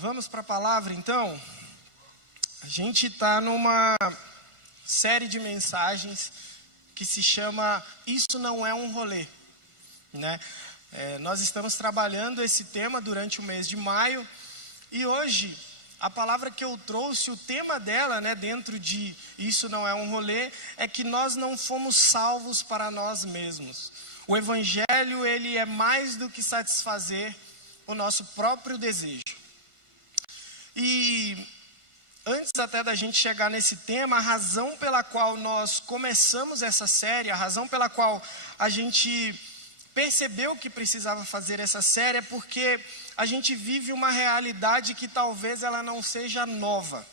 Vamos para a palavra, então. A gente está numa série de mensagens que se chama Isso Não É um Rolê, né? Nós estamos trabalhando esse tema durante o mês de maio e hoje a palavra que eu trouxe, o tema dela, né, dentro de Isso Não É um Rolê, é que nós não fomos salvos para nós mesmos. O Evangelho, ele é mais do que satisfazer o nosso próprio desejo. E antes até da gente chegar nesse tema, a razão pela qual nós começamos essa série, a razão pela qual a gente percebeu que precisava fazer essa série é porque a gente vive uma realidade que talvez ela não seja nova.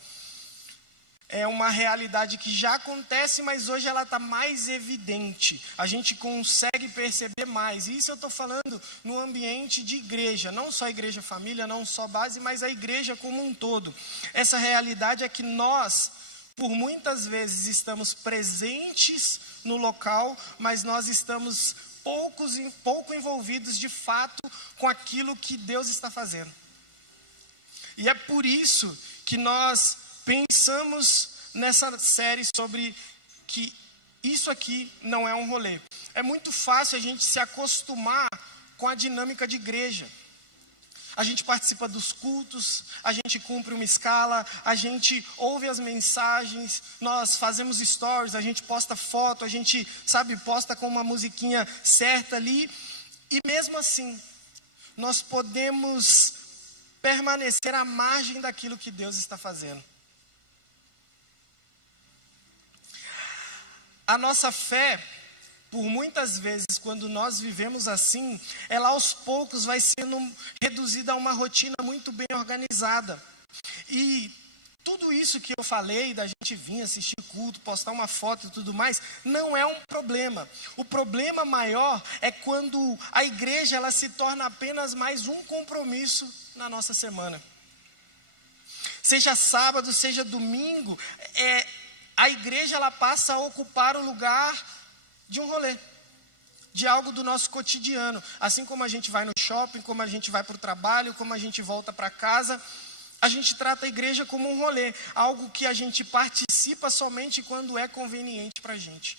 É uma realidade que já acontece, mas hoje ela está mais evidente. A gente consegue perceber mais. E isso eu estou falando no ambiente de igreja. Não só a igreja família, não só base, mas a igreja como um todo. Essa realidade é que nós, por muitas vezes, estamos presentes no local, mas nós estamos pouco envolvidos de fato com aquilo que Deus está fazendo. E é por isso que nós pensamos nessa série sobre que isso aqui não é um rolê. É muito fácil a gente se acostumar com a dinâmica de igreja. A gente participa dos cultos, a gente cumpre uma escala, a gente ouve as mensagens, nós fazemos stories, a gente posta foto, a gente, posta com uma musiquinha certa ali. E mesmo assim, nós podemos permanecer à margem daquilo que Deus está fazendo. A nossa fé, por muitas vezes, quando nós vivemos assim, ela aos poucos vai sendo reduzida a uma rotina muito bem organizada. E tudo isso que eu falei, da gente vir assistir culto, postar uma foto e tudo mais, não é um problema. O problema maior é quando a igreja ela se torna apenas mais um compromisso na nossa semana. Seja sábado, seja domingo, a igreja ela passa a ocupar o lugar de um rolê, de algo do nosso cotidiano. Assim como a gente vai no shopping, como a gente vai para o trabalho, como a gente volta para casa, a gente trata a igreja como um rolê, algo que a gente participa somente quando é conveniente para a gente.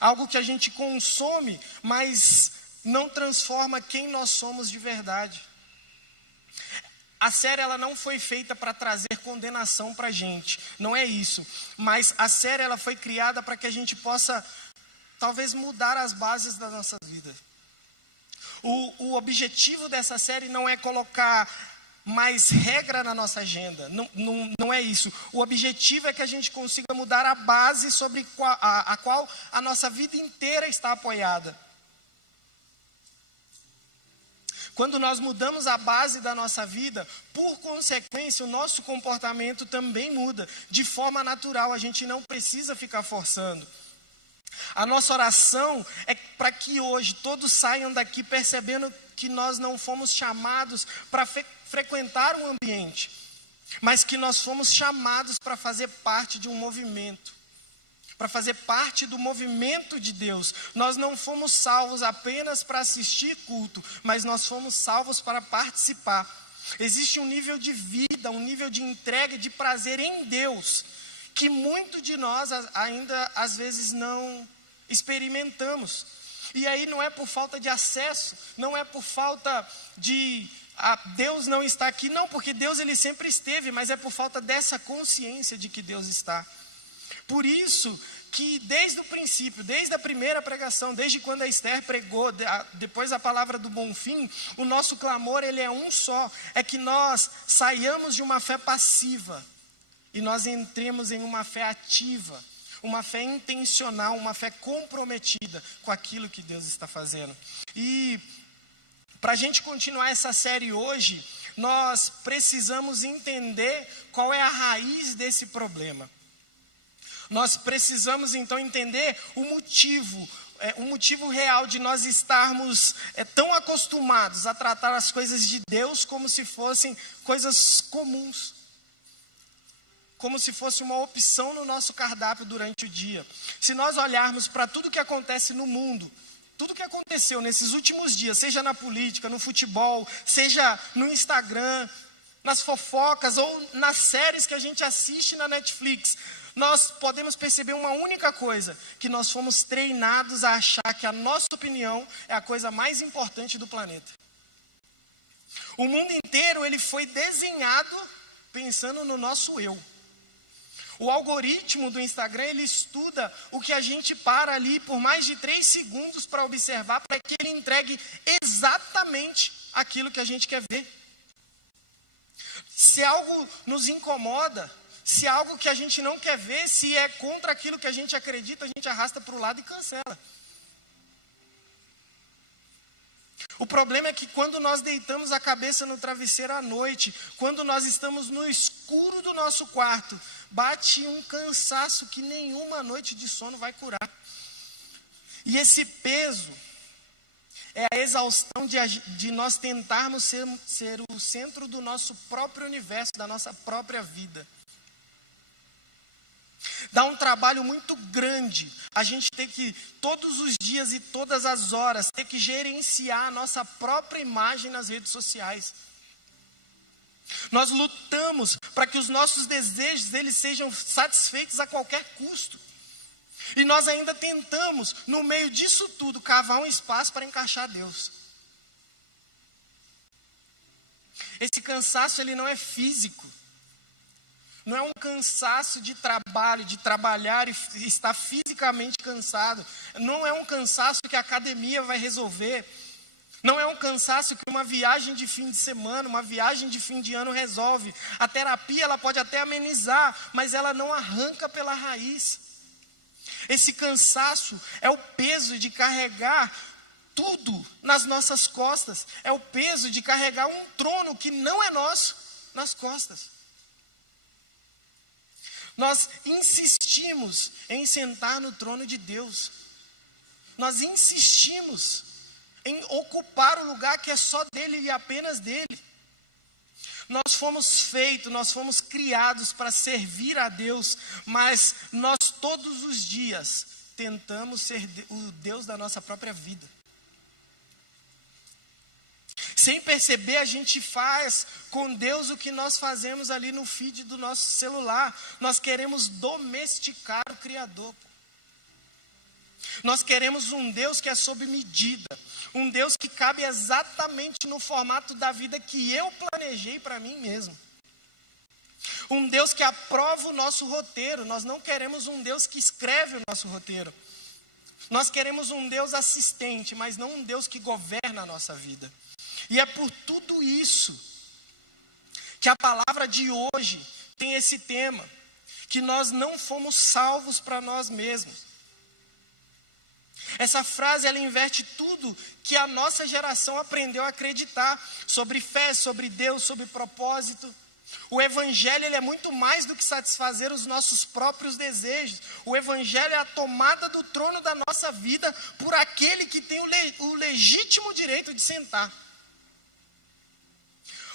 Algo que a gente consome, mas não transforma quem nós somos de verdade. A série ela não foi feita para trazer condenação para a gente, não é isso. Mas a série ela foi criada para que a gente possa, talvez, mudar as bases da nossa vida. O objetivo dessa série não é colocar mais regra na nossa agenda, não é isso. O objetivo é que a gente consiga mudar a base sobre a qual a nossa vida inteira está apoiada. Quando nós mudamos a base da nossa vida, por consequência, o nosso comportamento também muda. De forma natural, a gente não precisa ficar forçando. A nossa oração é para que hoje todos saiam daqui percebendo que nós não fomos chamados para frequentar um ambiente, mas que nós fomos chamados para fazer parte de um movimento. Para fazer parte do movimento de Deus. Nós não fomos salvos apenas para assistir culto, mas nós fomos salvos para participar. Existe um nível de vida, um nível de entrega, de prazer em Deus, que muito de nós ainda às vezes não experimentamos. E aí não é por falta de acesso, não é por falta de Deus não está aqui, não, porque Deus ele sempre esteve, mas é por falta dessa consciência de que Deus está. Por isso que desde o princípio, desde a primeira pregação, desde quando a Esther pregou, depois a palavra do Bonfim, o nosso clamor ele é um só, é que nós saiamos de uma fé passiva e nós entremos em uma fé ativa, uma fé intencional, uma fé comprometida com aquilo que Deus está fazendo. E para a gente continuar essa série hoje, nós precisamos entender qual é a raiz desse problema. Nós precisamos então entender o motivo real de nós estarmos tão acostumados a tratar as coisas de Deus como se fossem coisas comuns. Como se fosse uma opção no nosso cardápio durante o dia. Se nós olharmos para tudo que acontece no mundo, tudo que aconteceu nesses últimos dias, seja na política, no futebol, seja no Instagram, nas fofocas ou nas séries que a gente assiste na Netflix, nós podemos perceber uma única coisa, que nós fomos treinados a achar que a nossa opinião é a coisa mais importante do planeta. O mundo inteiro ele foi desenhado pensando no nosso eu. O algoritmo do Instagram, ele estuda o que a gente para ali por mais de 3 segundos para observar, para que ele entregue exatamente aquilo que a gente quer ver. Se algo nos incomoda, se algo que a gente não quer ver, se é contra aquilo que a gente acredita, a gente arrasta para o lado e cancela. O problema é que quando nós deitamos a cabeça no travesseiro à noite, quando nós estamos no escuro do nosso quarto, bate um cansaço que nenhuma noite de sono vai curar. E esse peso é a exaustão de nós tentarmos ser o centro do nosso próprio universo, da nossa própria vida. Dá um trabalho muito grande a gente ter que, todos os dias e todas as horas, ter que gerenciar a nossa própria imagem nas redes sociais. Nós lutamos para que os nossos desejos eles sejam satisfeitos a qualquer custo. E nós ainda tentamos, no meio disso tudo, cavar um espaço para encaixar Deus. Esse cansaço ele não é físico. Não é um cansaço de trabalho, de trabalhar e estar fisicamente cansado. Não é um cansaço que a academia vai resolver. Não é um cansaço que uma viagem de fim de semana, uma viagem de fim de ano resolve. A terapia ela pode até amenizar, mas ela não arranca pela raiz. Esse cansaço é o peso de carregar tudo nas nossas costas. É o peso de carregar um trono que não é nosso nas costas. Nós insistimos em sentar no trono de Deus. Nós insistimos em ocupar o lugar que é só dele e apenas dele. Nós fomos feitos, nós fomos criados para servir a Deus, mas nós todos os dias tentamos ser o Deus da nossa própria vida. Sem perceber, a gente faz com Deus o que nós fazemos ali no feed do nosso celular. Nós queremos domesticar o Criador. Nós queremos um Deus que é sob medida. Um Deus que cabe exatamente no formato da vida que eu planejei para mim mesmo. Um Deus que aprova o nosso roteiro. Nós não queremos um Deus que escreve o nosso roteiro. Nós queremos um Deus assistente, mas não um Deus que governa a nossa vida. E é por tudo isso que a palavra de hoje tem esse tema, que nós não fomos salvos para nós mesmos. Essa frase ela inverte tudo que a nossa geração aprendeu a acreditar sobre fé, sobre Deus, sobre propósito. O evangelho ele é muito mais do que satisfazer os nossos próprios desejos. O evangelho é a tomada do trono da nossa vida por aquele que tem o legítimo direito de sentar.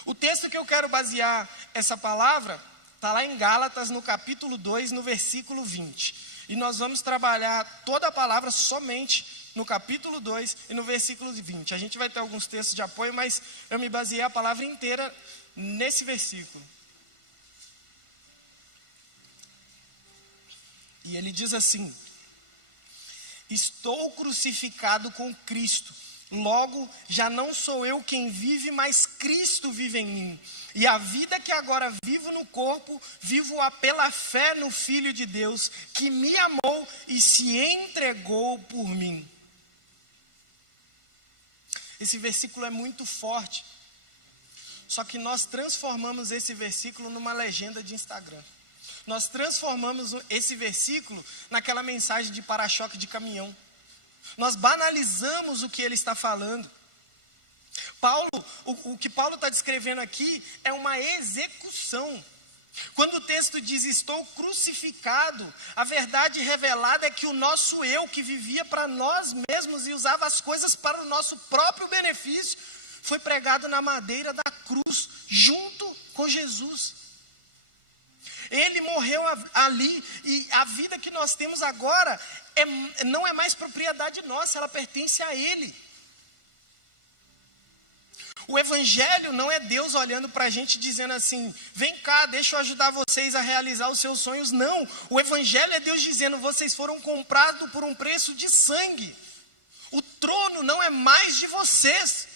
O texto que eu quero basear essa palavra está lá em Gálatas, no capítulo 2, no versículo 20. E nós vamos trabalhar toda a palavra somente no capítulo 2 e no versículo 20. A gente vai ter alguns textos de apoio, mas eu me baseei a palavra inteira nesse versículo. E ele diz assim: estou crucificado com Cristo. Logo, já não sou eu quem vive, mas Cristo vive em mim. E a vida que agora vivo no corpo, vivo-a pela fé no Filho de Deus, que me amou e se entregou por mim. Esse versículo é muito forte. Só que nós transformamos esse versículo numa legenda de Instagram. Nós transformamos esse versículo naquela mensagem de para-choque de caminhão. Nós banalizamos o que ele está falando. O que Paulo está descrevendo aqui é uma execução. Quando o texto diz estou crucificado, a verdade revelada é que o nosso eu, que vivia para nós mesmos e usava as coisas para o nosso próprio benefício, foi pregado na madeira da cruz, junto com Jesus. Ele morreu ali e a vida que nós temos agora não é mais propriedade nossa, ela pertence a Ele. O evangelho não é Deus olhando para a gente dizendo assim, vem cá, deixa eu ajudar vocês a realizar os seus sonhos. Não, o evangelho é Deus dizendo, vocês foram comprados por um preço de sangue. O trono não é mais de vocês.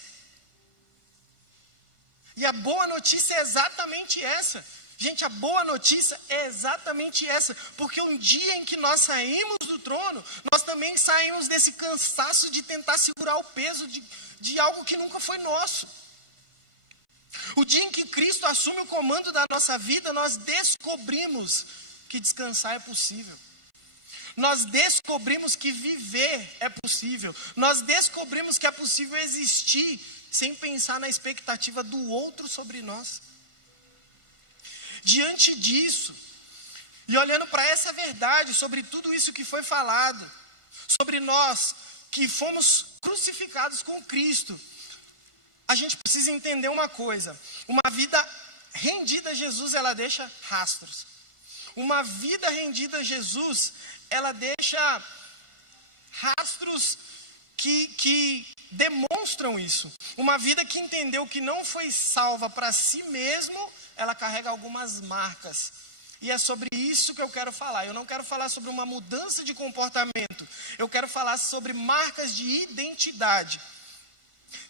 E a boa notícia é exatamente essa. Gente, a boa notícia é exatamente essa. Porque um dia em que nós saímos do trono, nós também saímos desse cansaço de tentar segurar o peso de algo que nunca foi nosso. O dia em que Cristo assume o comando da nossa vida, nós descobrimos que descansar é possível. Nós descobrimos que viver é possível. Nós descobrimos que é possível existir sem pensar na expectativa do outro sobre nós. Diante disso, e olhando para essa verdade, sobre tudo isso que foi falado, sobre nós que fomos crucificados com Cristo, a gente precisa entender uma coisa: uma vida rendida a Jesus, ela deixa rastros. Uma vida rendida a Jesus, ela deixa rastros que demonstram isso. Uma vida que entendeu que não foi salva para si mesmo, ela carrega algumas marcas. E é sobre isso que eu quero falar. Eu não quero falar sobre uma mudança de comportamento. Eu quero falar sobre marcas de identidade.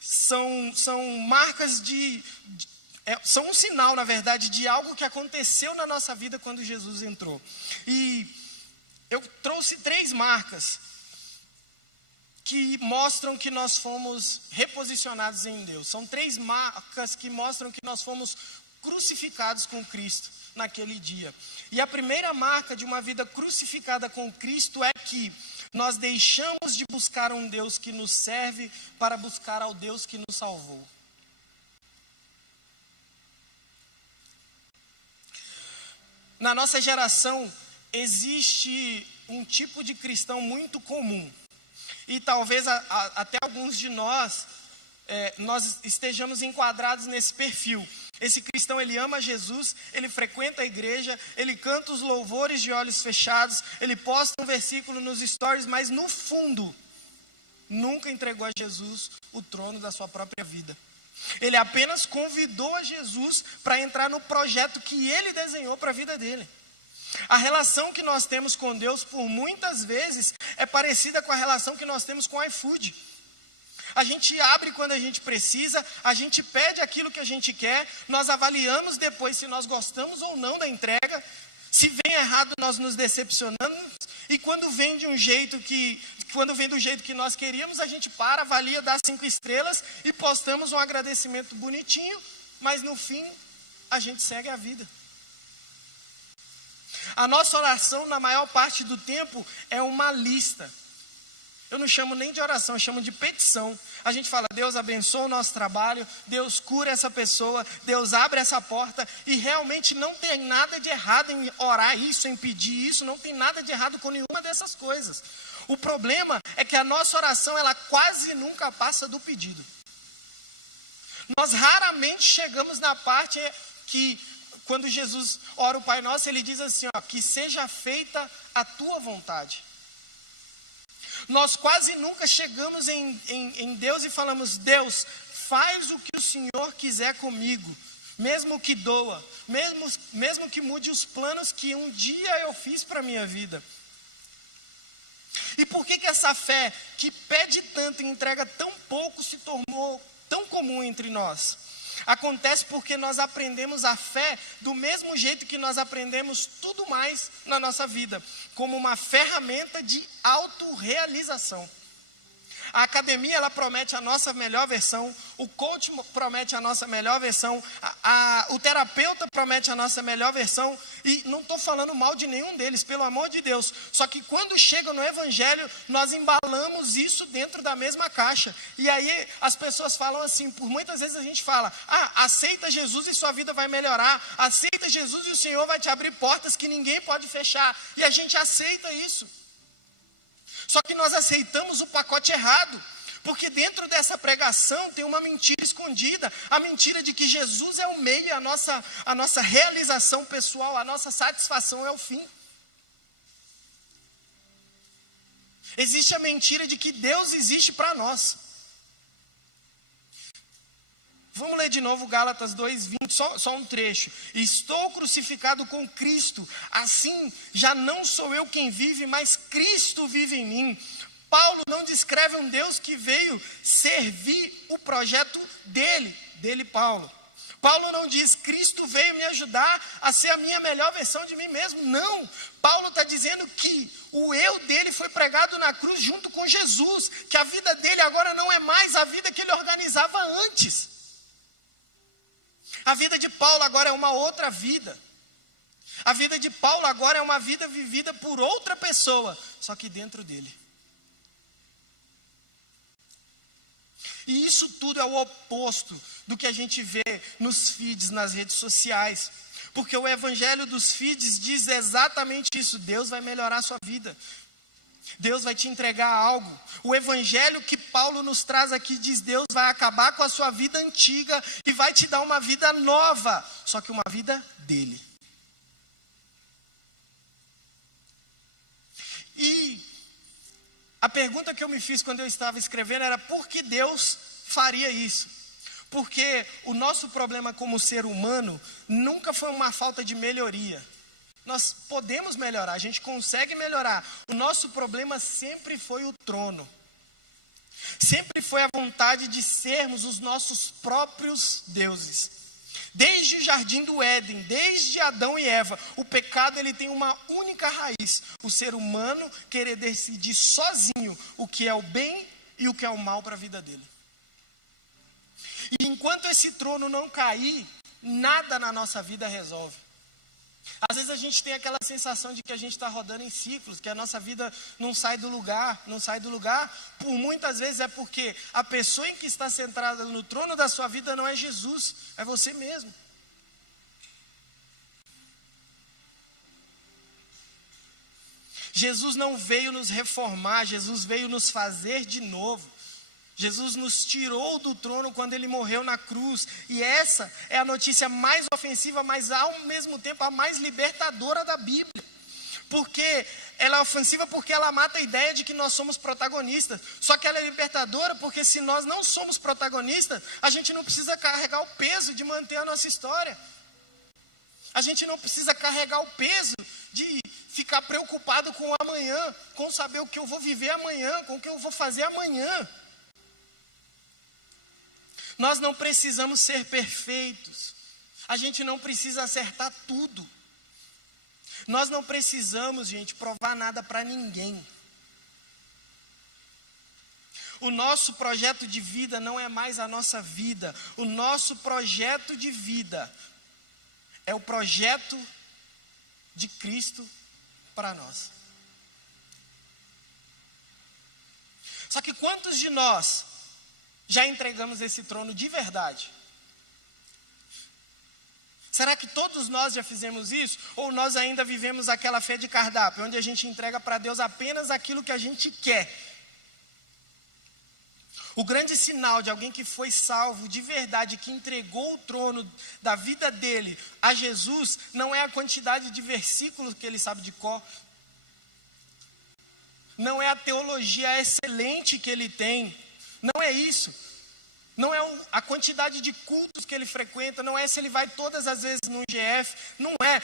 São marcas são um sinal, na verdade, de algo que aconteceu na nossa vida quando Jesus entrou. E eu trouxe 3 marcas que mostram que nós fomos reposicionados em Deus. São 3 marcas que mostram que nós fomos crucificados com Cristo naquele dia. E a primeira marca de uma vida crucificada com Cristo é que nós deixamos de buscar um Deus que nos serve para buscar ao Deus que nos salvou. Na nossa geração, existe um tipo de cristão muito comum. E talvez até alguns de nós estejamos enquadrados nesse perfil. Esse cristão, ele ama Jesus, ele frequenta a igreja, ele canta os louvores de olhos fechados, ele posta um versículo nos stories, mas no fundo, nunca entregou a Jesus o trono da sua própria vida. Ele apenas convidou a Jesus para entrar no projeto que ele desenhou para a vida dele. A relação que nós temos com Deus, por muitas vezes, é parecida com a relação que nós temos com o iFood. A gente abre quando a gente precisa, a gente pede aquilo que a gente quer, nós avaliamos depois se nós gostamos ou não da entrega. Se vem errado, nós nos decepcionamos, e quando vem do jeito que nós queríamos, a gente avalia, dá 5 estrelas e postamos um agradecimento bonitinho, mas no fim a gente segue a vida. A nossa oração, na maior parte do tempo, é uma lista. Eu não chamo nem de oração, eu chamo de petição. A gente fala, Deus abençoa o nosso trabalho, Deus cura essa pessoa, Deus abre essa porta. E realmente não tem nada de errado em orar isso, em pedir isso, não tem nada de errado com nenhuma dessas coisas. O problema é que a nossa oração, ela quase nunca passa do pedido. Nós raramente chegamos na parte que, quando Jesus ora o Pai Nosso, ele diz assim, que seja feita a tua vontade. Nós quase nunca chegamos em Deus e falamos, Deus, faz o que o Senhor quiser comigo, mesmo que doa, mesmo que mude os planos que um dia eu fiz para a minha vida. E por que essa fé que pede tanto e entrega tão pouco se tornou tão comum entre nós? Acontece porque nós aprendemos a fé do mesmo jeito que nós aprendemos tudo mais na nossa vida, como uma ferramenta de autorrealização. A academia, ela promete a nossa melhor versão, o coach promete a nossa melhor versão, o terapeuta promete a nossa melhor versão, e não estou falando mal de nenhum deles, pelo amor de Deus. Só que quando chega no evangelho, nós embalamos isso dentro da mesma caixa. E aí as pessoas falam assim, por muitas vezes a gente fala, aceita Jesus e sua vida vai melhorar, aceita Jesus e o Senhor vai te abrir portas que ninguém pode fechar, e a gente aceita isso. Só que nós aceitamos o pacote errado, porque dentro dessa pregação tem uma mentira escondida, a mentira de que Jesus é o meio e a nossa realização pessoal, a nossa satisfação é o fim. Existe a mentira de que Deus existe para nós. Vamos ler de novo Gálatas 2:20, só um trecho. Estou crucificado com Cristo, assim já não sou eu quem vive, mas Cristo vive em mim. Paulo não descreve um Deus que veio servir o projeto dele Paulo. Paulo não diz, Cristo veio me ajudar a ser a minha melhor versão de mim mesmo. Não, Paulo está dizendo que o eu dele foi pregado na cruz junto com Jesus, que a vida dele agora não é mais a vida que ele organizava antes. A vida de Paulo agora é uma outra vida. A vida de Paulo agora é uma vida vivida por outra pessoa, só que dentro dele. E isso tudo é o oposto do que a gente vê nos feeds, nas redes sociais. Porque o evangelho dos feeds diz exatamente isso. Deus vai melhorar a sua vida. Deus vai te entregar algo. O evangelho que Paulo nos traz aqui diz, Deus vai acabar com a sua vida antiga e vai te dar uma vida nova. Só que uma vida dele. E a pergunta que eu me fiz quando eu estava escrevendo era, por que Deus faria isso? Porque o nosso problema como ser humano nunca foi uma falta de melhoria. Nós podemos melhorar, a gente consegue melhorar. O nosso problema sempre foi o trono. Sempre foi a vontade de sermos os nossos próprios deuses. Desde o jardim do Éden, desde Adão e Eva, o pecado ele tem uma única raiz. O ser humano querer decidir sozinho o que é o bem e o que é o mal para a vida dele. E enquanto esse trono não cair, nada na nossa vida resolve. Às vezes a gente tem aquela sensação de que a gente está rodando em ciclos, que a nossa vida não sai do lugar, por muitas vezes é porque a pessoa em que está centrada no trono da sua vida não é Jesus, é você mesmo. Jesus não veio nos reformar, Jesus veio nos fazer de novo. Jesus nos tirou do trono quando ele morreu na cruz. E essa é a notícia mais ofensiva, mas ao mesmo tempo a mais libertadora da Bíblia. Porque ela é ofensiva porque ela mata a ideia de que nós somos protagonistas. Só que ela é libertadora porque se nós não somos protagonistas, a gente não precisa carregar o peso de manter a nossa história. A gente não precisa carregar o peso de ficar preocupado com o amanhã, com saber o que eu vou viver amanhã, com o que eu vou fazer amanhã. Nós não precisamos ser perfeitos. A gente não precisa acertar tudo. Nós não precisamos, gente, provar nada para ninguém. O nosso projeto de vida não é mais a nossa vida. O nosso projeto de vida é o projeto de Cristo para nós. Só que quantos de nós já entregamos esse trono de verdade? Será que todos nós já fizemos isso? Ou nós ainda vivemos aquela fé de cardápio, onde a gente entrega para Deus apenas aquilo que a gente quer? O grande sinal de alguém que foi salvo de verdade, que entregou o trono da vida dele a Jesus, não é a quantidade de versículos que ele sabe de cor, não é a teologia excelente que ele tem, não é isso. Não é a quantidade de cultos que ele frequenta, não é se ele vai todas as vezes no GF, não é.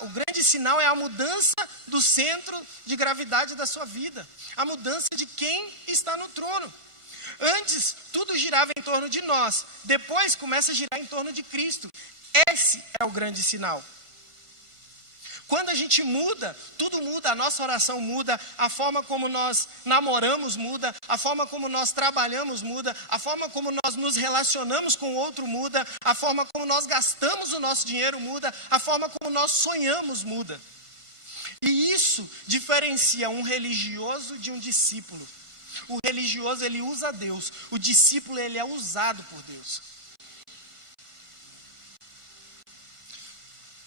O grande sinal é a mudança do centro de gravidade da sua vida, a mudança de quem está no trono. Antes, tudo girava em torno de nós, depois começa a girar em torno de Cristo. Esse é o grande sinal. Quando a gente muda, tudo muda, a nossa oração muda, a forma como nós namoramos muda, a forma como nós trabalhamos muda, a forma como nós nos relacionamos com o outro muda, a forma como nós gastamos o nosso dinheiro muda, a forma como nós sonhamos muda. E isso diferencia um religioso de um discípulo. O religioso, ele usa Deus, o discípulo, ele é usado por Deus.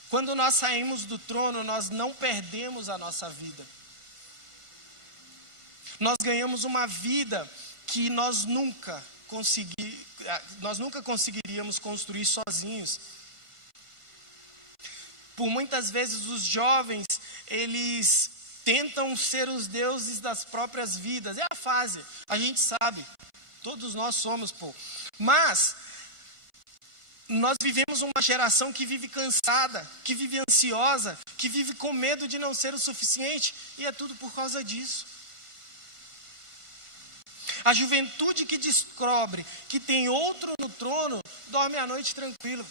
Quando nós saímos do trono, nós não perdemos a nossa vida. Nós ganhamos uma vida que nós nunca conseguiríamos construir sozinhos. Por muitas vezes os jovens, eles tentam ser os deuses das próprias vidas. É a fase, a gente sabe, todos nós somos, pô. Mas nós vivemos uma geração que vive cansada, que vive ansiosa, que vive com medo de não ser o suficiente, e é tudo por causa disso. A juventude que descobre que tem outro no trono, dorme à noite tranquilo.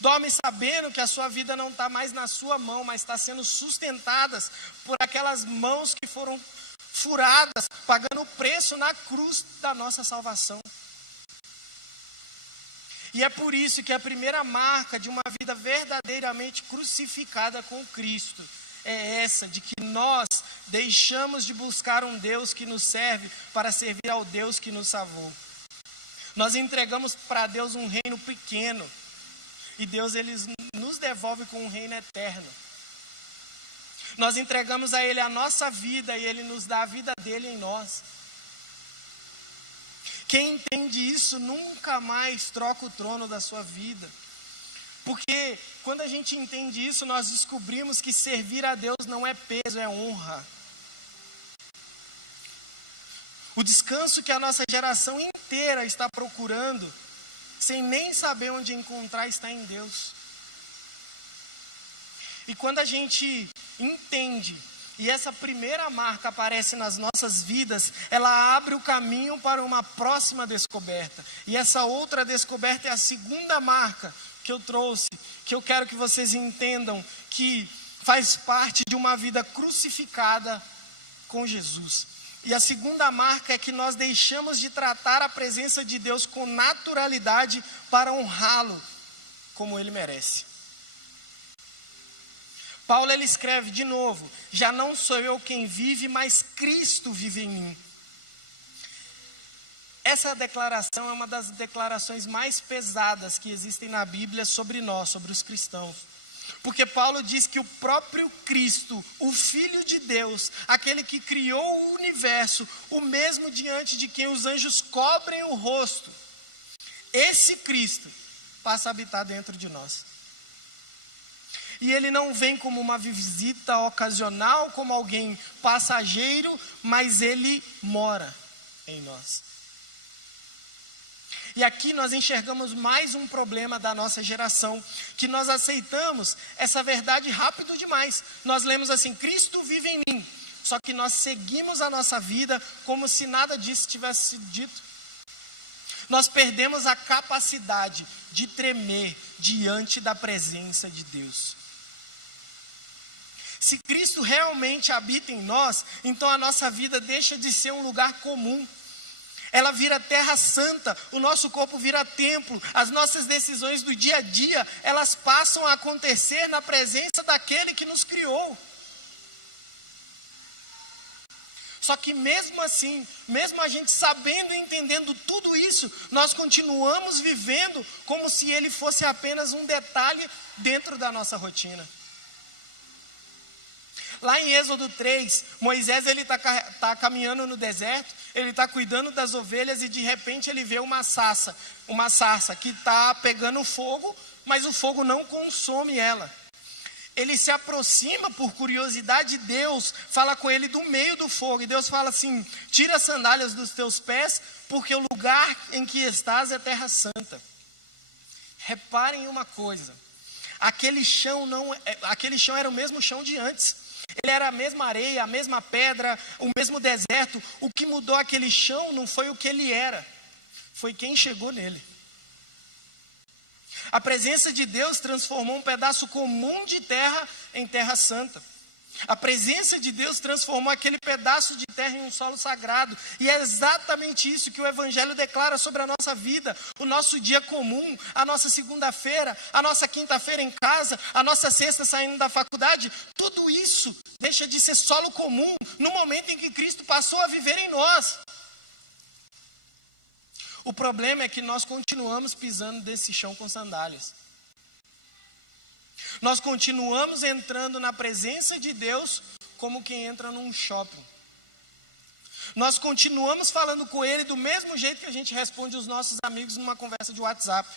Dorme sabendo que a sua vida não está mais na sua mão, mas está sendo sustentadas por aquelas mãos que foram furadas, pagando o preço na cruz da nossa salvação. E é por isso que a primeira marca de uma vida verdadeiramente crucificada com Cristo é essa, de que nós deixamos de buscar um Deus que nos serve para servir ao Deus que nos salvou. Nós entregamos para Deus um reino pequeno, e Deus ele nos devolve com um reino eterno. Nós entregamos a Ele a nossa vida e Ele nos dá a vida dele em nós. Quem entende isso nunca mais troca o trono da sua vida. Porque quando a gente entende isso, nós descobrimos que servir a Deus não é peso, é honra. O descanso que a nossa geração inteira está procurando, sem nem saber onde encontrar, está em Deus. E quando a gente entende, e essa primeira marca aparece nas nossas vidas, ela abre o caminho para uma próxima descoberta. E essa outra descoberta é a segunda marca que eu trouxe, que eu quero que vocês entendam, que faz parte de uma vida crucificada com Jesus. E a segunda marca é que nós deixamos de tratar a presença de Deus com naturalidade para honrá-lo como ele merece. Paulo ele escreve de novo: já não sou eu quem vive, mas Cristo vive em mim. Essa declaração é uma das declarações mais pesadas que existem na Bíblia sobre nós, sobre os cristãos. Porque Paulo diz que o próprio Cristo, o Filho de Deus, aquele que criou o universo, o mesmo diante de quem os anjos cobrem o rosto, esse Cristo passa a habitar dentro de nós. E ele não vem como uma visita ocasional, como alguém passageiro, mas ele mora em nós. E aqui nós enxergamos mais um problema da nossa geração, que nós aceitamos essa verdade rápido demais. Nós lemos assim: Cristo vive em mim. Só que nós seguimos a nossa vida como se nada disso tivesse sido dito. Nós perdemos a capacidade de tremer diante da presença de Deus. Se Cristo realmente habita em nós, então a nossa vida deixa de ser um lugar comum. Ela vira terra santa, o nosso corpo vira templo, as nossas decisões do dia a dia, elas passam a acontecer na presença daquele que nos criou. Só que mesmo assim, mesmo a gente sabendo e entendendo tudo isso, nós continuamos vivendo como se ele fosse apenas um detalhe dentro da nossa rotina. Lá em Êxodo 3, Moisés ele tá caminhando no deserto, ele está cuidando das ovelhas e de repente ele vê uma sarça que está pegando fogo, mas o fogo não consome ela. Ele se aproxima por curiosidade de Deus, fala com ele do meio do fogo, e Deus fala assim: tira as sandálias dos teus pés, porque o lugar em que estás é terra santa. Reparem uma coisa, aquele chão era o mesmo chão de antes. Ele era a mesma areia, a mesma pedra, o mesmo deserto. O que mudou aquele chão não foi o que ele era, foi quem chegou nele. A presença de Deus transformou um pedaço comum de terra em terra santa. A presença de Deus transformou aquele pedaço de terra em um solo sagrado. E é exatamente isso que o Evangelho declara sobre a nossa vida. O nosso dia comum, a nossa segunda-feira, a nossa quinta-feira em casa, a nossa sexta saindo da faculdade. Tudo isso deixa de ser solo comum no momento em que Cristo passou a viver em nós. O problema é que nós continuamos pisando desse chão com sandálias. Nós continuamos entrando na presença de Deus como quem entra num shopping. Nós continuamos falando com Ele do mesmo jeito que a gente responde os nossos amigos numa conversa de WhatsApp.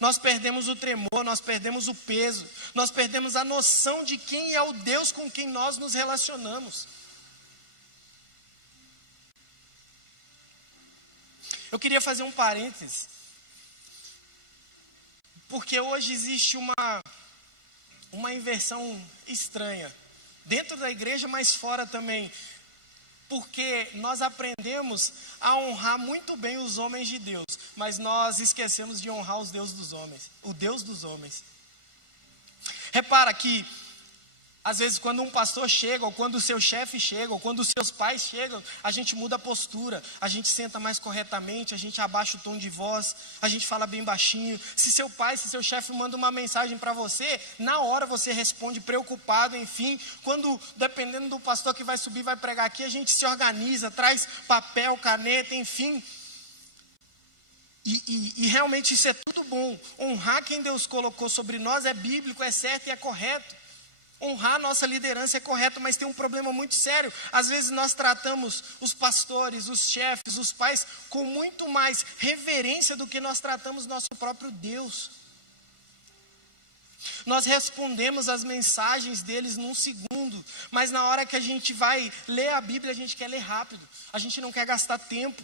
Nós perdemos o tremor, nós perdemos o peso, nós perdemos a noção de quem é o Deus com quem nós nos relacionamos. Eu queria fazer um parênteses, porque hoje existe uma inversão estranha, dentro da igreja, mas fora também, porque nós aprendemos a honrar muito bem os homens de Deus, mas nós esquecemos de honrar o Deus dos homens. Repara que, às vezes, quando um pastor chega, ou quando o seu chefe chega, ou quando os seus pais chegam, a gente muda a postura, a gente senta mais corretamente, a gente abaixa o tom de voz, a gente fala bem baixinho. Se seu chefe manda uma mensagem para você, na hora você responde preocupado, enfim. Quando, dependendo do pastor que vai subir, vai pregar aqui, a gente se organiza, traz papel, caneta, enfim. E realmente isso é tudo bom. Honrar quem Deus colocou sobre nós é bíblico, é certo e é correto. Honrar a nossa liderança é correto, mas tem um problema muito sério. Às vezes nós tratamos os pastores, os chefes, os pais com muito mais reverência do que nós tratamos nosso próprio Deus. Nós respondemos as mensagens deles num segundo, mas na hora que a gente vai ler a Bíblia, a gente quer ler rápido, a gente não quer gastar tempo.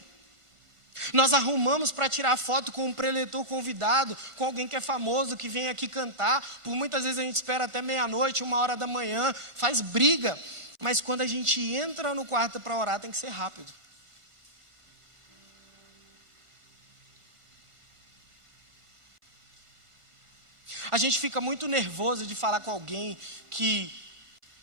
Nós arrumamos para tirar foto com um preletor convidado, com alguém que é famoso, que vem aqui cantar. Por muitas vezes a gente espera até meia-noite, 1h da manhã, faz briga. Mas quando a gente entra no quarto para orar, tem que ser rápido. A gente fica muito nervoso de falar com alguém que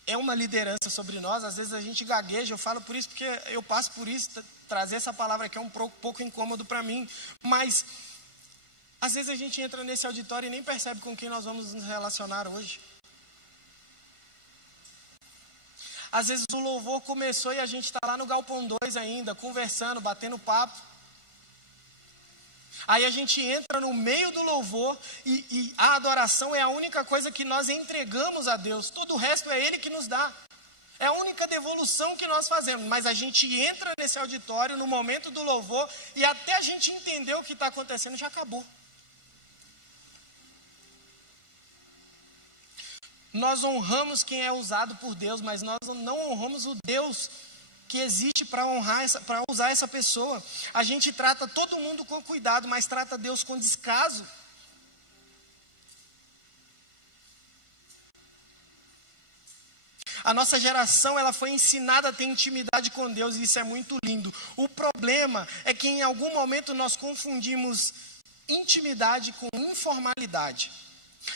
é uma liderança sobre nós. Às vezes a gente gagueja, eu falo por isso porque eu passo por isso. Trazer essa palavra aqui é um pouco incômodo para mim, mas às vezes a gente entra nesse auditório e nem percebe com quem nós vamos nos relacionar hoje. Às vezes o louvor começou e a gente está lá no Galpão 2 ainda, conversando, batendo papo. Aí a gente entra no meio do louvor e a adoração é a única coisa que nós entregamos a Deus. Todo o resto é Ele que nos dá. É a única devolução que nós fazemos, mas a gente entra nesse auditório no momento do louvor e até a gente entender o que está acontecendo já acabou. Nós honramos quem é usado por Deus, mas nós não honramos o Deus que existe para usar essa pessoa. A gente trata todo mundo com cuidado, mas trata Deus com descaso. A nossa geração, ela foi ensinada a ter intimidade com Deus e isso é muito lindo. O problema é que em algum momento nós confundimos intimidade com informalidade.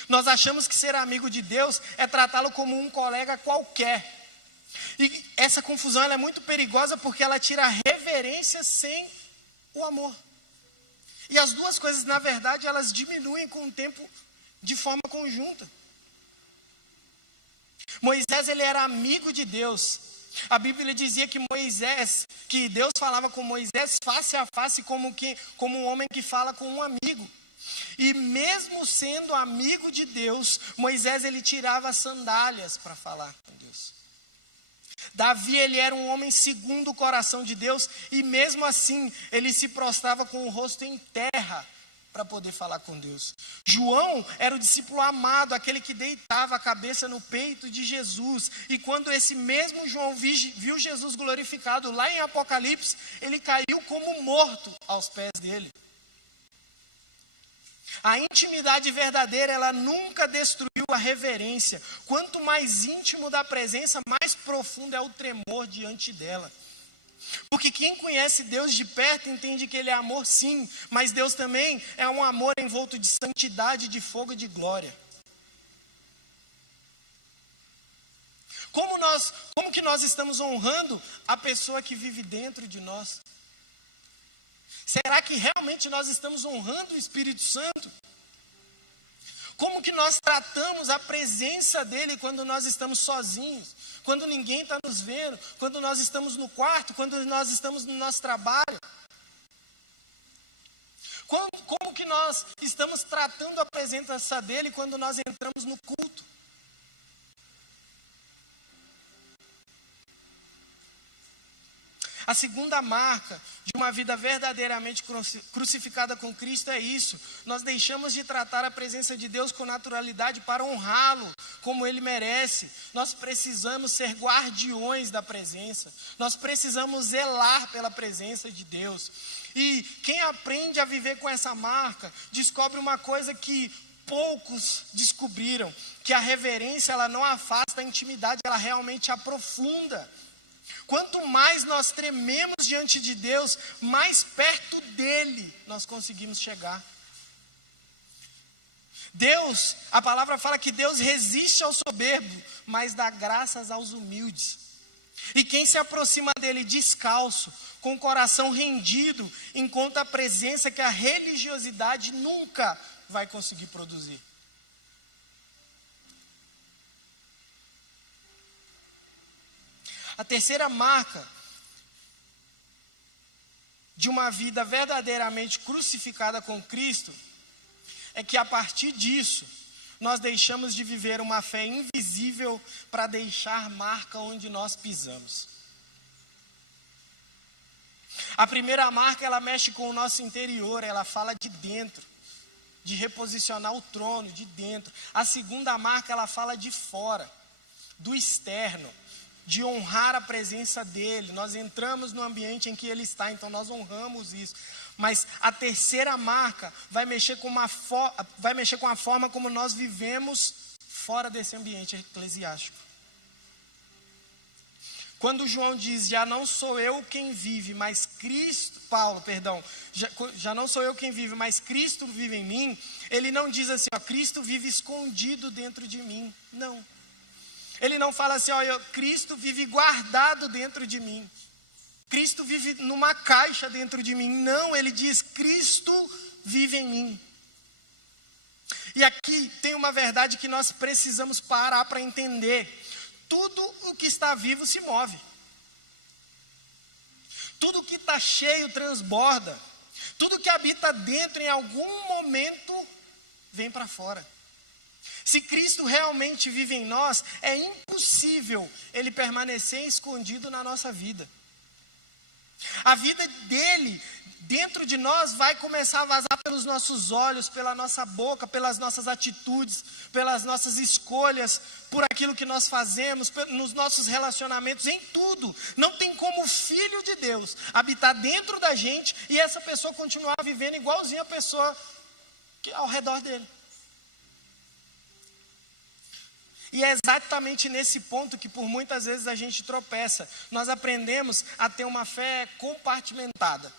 Nós achamos que ser amigo de Deus é tratá-lo como um colega qualquer. E essa confusão ela é muito perigosa porque ela tira a reverência sem o amor. E as duas coisas, na verdade, elas diminuem com o tempo de forma conjunta. Moisés, ele era amigo de Deus. A Bíblia dizia que Deus falava com Moisés face a face como um homem que fala com um amigo. E mesmo sendo amigo de Deus, Moisés, ele tirava as sandálias para falar com Deus. Davi, ele era um homem segundo o coração de Deus e mesmo assim, ele se prostrava com o rosto em terra para poder falar com Deus. João era o discípulo amado, aquele que deitava a cabeça no peito de Jesus. E quando esse mesmo João viu Jesus glorificado lá em Apocalipse, ele caiu como morto aos pés dele. A intimidade verdadeira, ela nunca destruiu a reverência. Quanto mais íntimo da presença, mais profundo é o tremor diante dela. Porque quem conhece Deus de perto entende que Ele é amor sim, mas Deus também é um amor envolto de santidade, de fogo e de glória. Como que nós estamos honrando a pessoa que vive dentro de nós? Será que realmente nós estamos honrando o Espírito Santo? Como que nós tratamos a presença dEle quando nós estamos sozinhos? Quando ninguém está nos vendo? Quando nós estamos no quarto? Quando nós estamos no nosso trabalho? Como que nós estamos tratando a presença dEle quando nós entramos no culto? A segunda marca de uma vida verdadeiramente crucificada com Cristo é isso. Nós deixamos de tratar a presença de Deus com naturalidade para honrá-lo como Ele merece. Nós precisamos ser guardiões da presença. Nós precisamos zelar pela presença de Deus. E quem aprende a viver com essa marca, descobre uma coisa que poucos descobriram, que a reverência ela não afasta a intimidade, ela realmente aprofunda. Quanto mais nós trememos diante de Deus, mais perto dele nós conseguimos chegar. Deus, a palavra fala que Deus resiste ao soberbo, mas dá graças aos humildes. E quem se aproxima dele descalço, com o coração rendido, encontra a presença que a religiosidade nunca vai conseguir produzir. A terceira marca de uma vida verdadeiramente crucificada com Cristo é que a partir disso nós deixamos de viver uma fé invisível para deixar marca onde nós pisamos. A primeira marca ela mexe com o nosso interior, ela fala de dentro, de reposicionar o trono de dentro. A segunda marca ela fala de fora, do externo, de honrar a presença dele. Nós entramos no ambiente em que ele está, então nós honramos isso. Mas a terceira marca vai mexer com a forma como nós vivemos fora desse ambiente eclesiástico. Quando João diz, já não sou eu quem vive, mas Cristo, já não sou eu quem vive, mas Cristo vive em mim, ele não diz assim, Cristo vive escondido dentro de mim. Não. Ele não fala assim, Cristo vive guardado dentro de mim. Cristo vive numa caixa dentro de mim. Não, ele diz, Cristo vive em mim. E aqui tem uma verdade que nós precisamos parar para entender. Tudo o que está vivo se move. Tudo que está cheio transborda. Tudo que habita dentro em algum momento vem para fora. Se Cristo realmente vive em nós, é impossível ele permanecer escondido na nossa vida. A vida dele dentro de nós vai começar a vazar pelos nossos olhos, pela nossa boca, pelas nossas atitudes, pelas nossas escolhas, por aquilo que nós fazemos, nos nossos relacionamentos, em tudo. Não tem como o Filho de Deus habitar dentro da gente e essa pessoa continuar vivendo igualzinho a pessoa que ao redor dele. E é exatamente nesse ponto que por muitas vezes a gente tropeça. Nós aprendemos a ter uma fé compartimentada.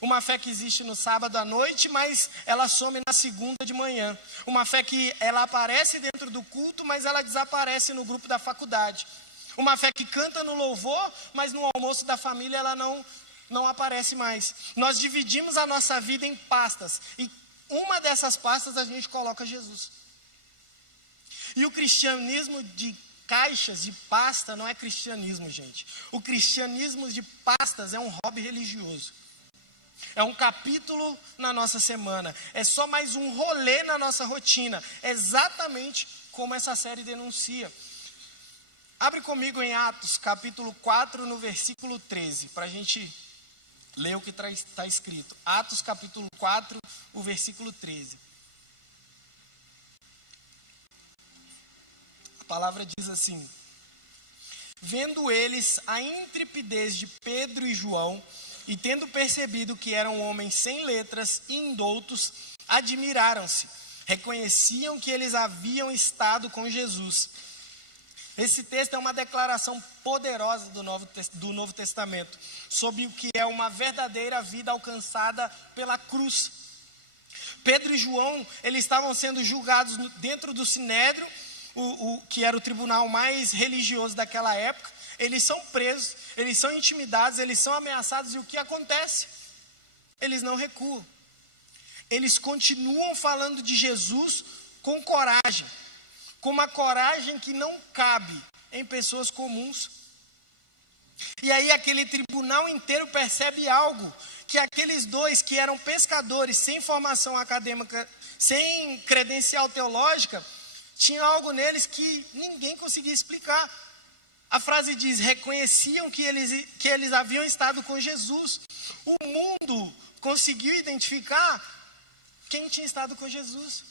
Uma fé que existe no sábado à noite, mas ela some na segunda de manhã. Uma fé que ela aparece dentro do culto, mas ela desaparece no grupo da faculdade. Uma fé que canta no louvor, mas no almoço da família ela não aparece mais. Nós dividimos a nossa vida em pastas. E uma dessas pastas a gente coloca Jesus. E o cristianismo de caixas, de pasta, não é cristianismo, gente. O cristianismo de pastas é um hobby religioso. É um capítulo na nossa semana. É só mais um rolê na nossa rotina. Exatamente como essa série denuncia. Abre comigo em Atos, capítulo 4, no versículo 13, para a gente ler o que está escrito. Atos, capítulo 4, o versículo 13. A palavra diz assim: vendo eles a intrepidez de Pedro e João, e tendo percebido que eram homens sem letras e indoutos, admiraram-se, reconheciam que eles haviam estado com Jesus. Esse texto é uma declaração poderosa do Novo Testamento, sobre o que é uma verdadeira vida alcançada pela cruz. Pedro e João, eles estavam sendo julgados dentro do Sinédrio, que era o tribunal mais religioso daquela época. Eles são presos, eles são intimidados, eles são ameaçados, e o que acontece? Eles não recuam. Eles continuam falando de Jesus com coragem, com uma coragem que não cabe em pessoas comuns. E aí aquele tribunal inteiro percebe algo, que aqueles dois que eram pescadores, sem formação acadêmica, sem credencial teológica, tinha algo neles que ninguém conseguia explicar. A frase diz: reconheciam que eles haviam estado com Jesus. O mundo conseguiu identificar quem tinha estado com Jesus.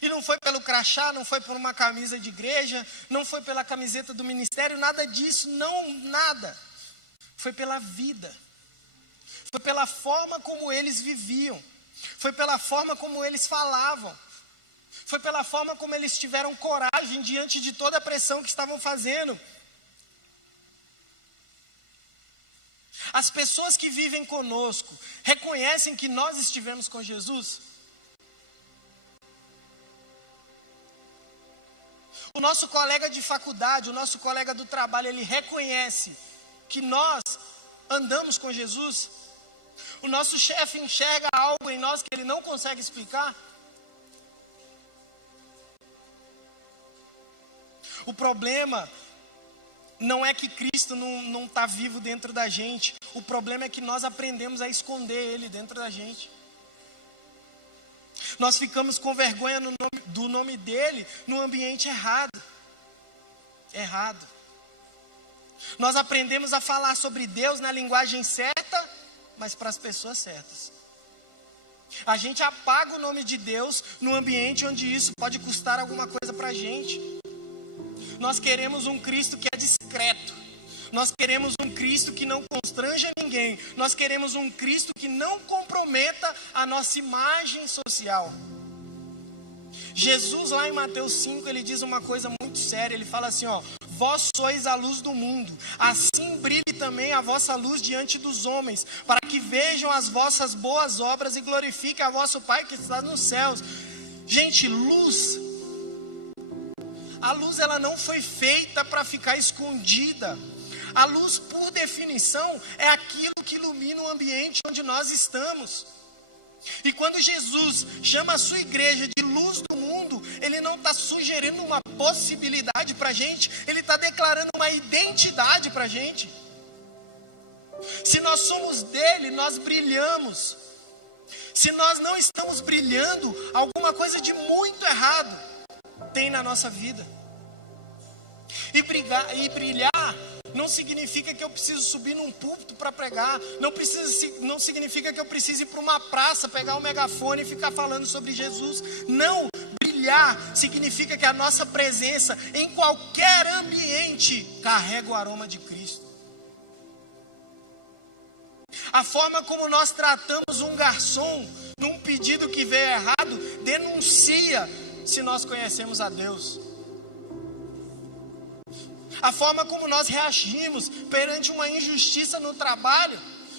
E não foi pelo crachá, não foi por uma camisa de igreja, não foi pela camiseta do ministério, nada disso, não, nada. Foi pela vida. Foi pela forma como eles viviam. Foi pela forma como eles falavam. Foi pela forma como eles tiveram coragem diante de toda a pressão que estavam fazendo. As pessoas que vivem conosco reconhecem que nós estivemos com Jesus? O nosso colega de faculdade, o nosso colega do trabalho, ele reconhece que nós andamos com Jesus? O nosso chefe enxerga algo em nós que ele não consegue explicar? O problema não é que Cristo não está vivo dentro da gente. O problema é que nós aprendemos a esconder Ele dentro da gente. Nós ficamos com vergonha do nome dele no ambiente errado. Nós aprendemos a falar sobre Deus na linguagem certa, mas para as pessoas certas. A gente apaga o nome de Deus no ambiente onde isso pode custar alguma coisa para a gente. Nós queremos um Cristo que é discreto. Nós queremos um Cristo que não constranja ninguém. Nós queremos um Cristo que não comprometa a nossa imagem social. Jesus, lá em Mateus 5, ele diz uma coisa muito séria. Ele fala assim, vós sois a luz do mundo. Assim brilhe também a vossa luz diante dos homens, para que vejam as vossas boas obras e glorifiquem a vosso Pai que está nos céus. Gente, luz. A luz, ela não foi feita para ficar escondida. A luz, por definição, é aquilo que ilumina o ambiente onde nós estamos. E quando Jesus chama a sua igreja de luz do mundo, ele não está sugerindo uma possibilidade para a gente, ele está declarando uma identidade para a gente. Se nós somos dele, nós brilhamos. Se nós não estamos brilhando, alguma coisa de muito errado tem na nossa vida. E brilhar não significa que eu preciso subir num púlpito para pregar. Não significa que eu preciso ir para uma praça, pegar um megafone e ficar falando sobre Jesus. Não, brilhar significa que a nossa presença em qualquer ambiente carrega o aroma de Cristo. A forma como nós tratamos um garçom num pedido que veio errado denuncia se nós conhecemos a Deus. A forma como nós reagimos perante uma injustiça no trabalho,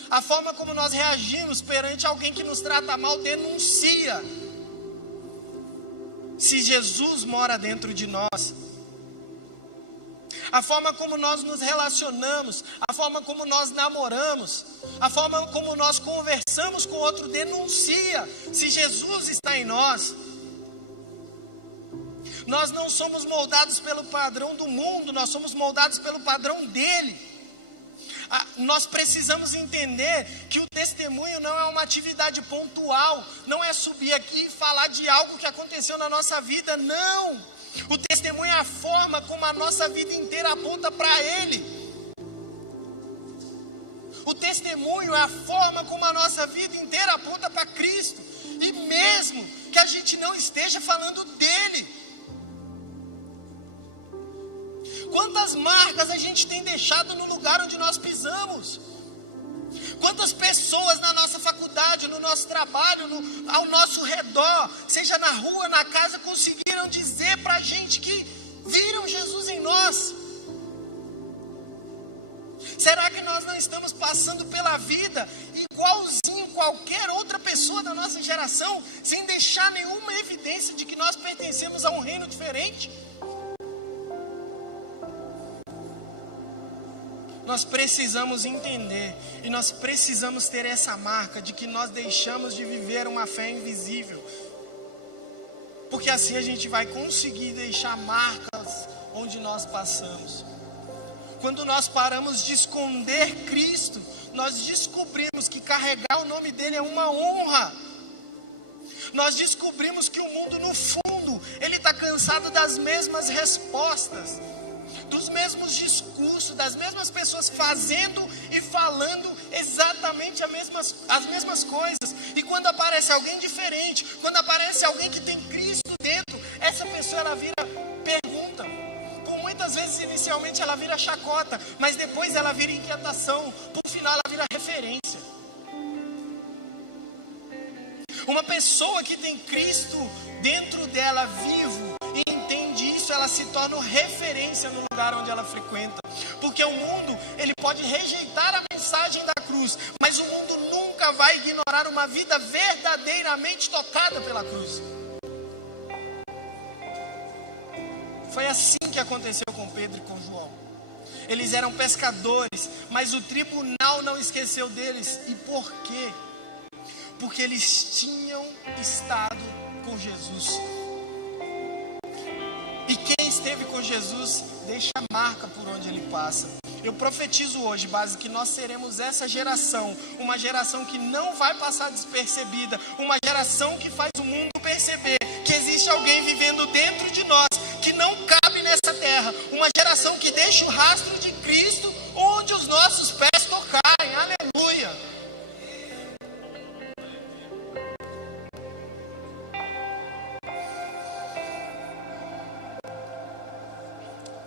a forma como nós reagimos perante alguém que nos trata mal denuncia se Jesus mora dentro de nós. A forma como nós nos relacionamos, a forma como nós namoramos, a forma como nós conversamos com outro denuncia se Jesus está em nós. Nós não somos moldados pelo padrão do mundo, nós somos moldados pelo padrão dele. Nós precisamos entender que o testemunho não é uma atividade pontual, não é subir aqui e falar de algo que aconteceu na nossa vida, não. O testemunho é a forma como a nossa vida inteira aponta para ele. O testemunho é a forma como a nossa vida inteira aponta para Cristo. E mesmo que a gente não esteja falando dele, quantas marcas a gente tem deixado no lugar onde nós pisamos? Quantas pessoas na nossa faculdade, no nosso trabalho, ao nosso redor, seja na rua, na casa, conseguiram dizer para a gente que viram Jesus em nós? Será que nós não estamos passando pela vida igualzinho qualquer outra pessoa da nossa geração, sem deixar nenhuma evidência de que nós pertencemos a um reino diferente? Nós precisamos entender e nós precisamos ter essa marca de que nós deixamos de viver uma fé invisível. Porque assim a gente vai conseguir deixar marcas onde nós passamos. Quando nós paramos de esconder Cristo, nós descobrimos que carregar o nome dele é uma honra. Nós descobrimos que o mundo, no fundo, ele está cansado das mesmas respostas. dos mesmos discursos, das mesmas pessoas fazendo e falando exatamente as mesmas coisas. E quando aparece alguém diferente, quando aparece alguém que tem Cristo dentro, essa pessoa ela vira pergunta. Por muitas vezes inicialmente ela vira chacota, mas depois ela vira inquietação, por final ela vira referência. Uma pessoa que tem Cristo dentro dela vivo e entende isso, ela se torna referência no lugar onde ela frequenta. Porque o mundo, ele pode rejeitar a mensagem da cruz, mas o mundo nunca vai ignorar uma vida verdadeiramente tocada pela cruz. Foi assim que aconteceu com Pedro e com João. Eles eram pescadores, mas o tribunal não esqueceu deles. E por quê? Porque eles tinham estado com Jesus. E quem esteve com Jesus deixa marca por onde ele passa. Eu profetizo hoje, base, que nós seremos essa geração, uma geração que não vai passar despercebida, uma geração que faz o mundo perceber que existe alguém vivendo dentro de nós, que não cabe nessa terra, uma geração que deixa o rastro de Cristo onde os nossos pés tocarem. Aleluia!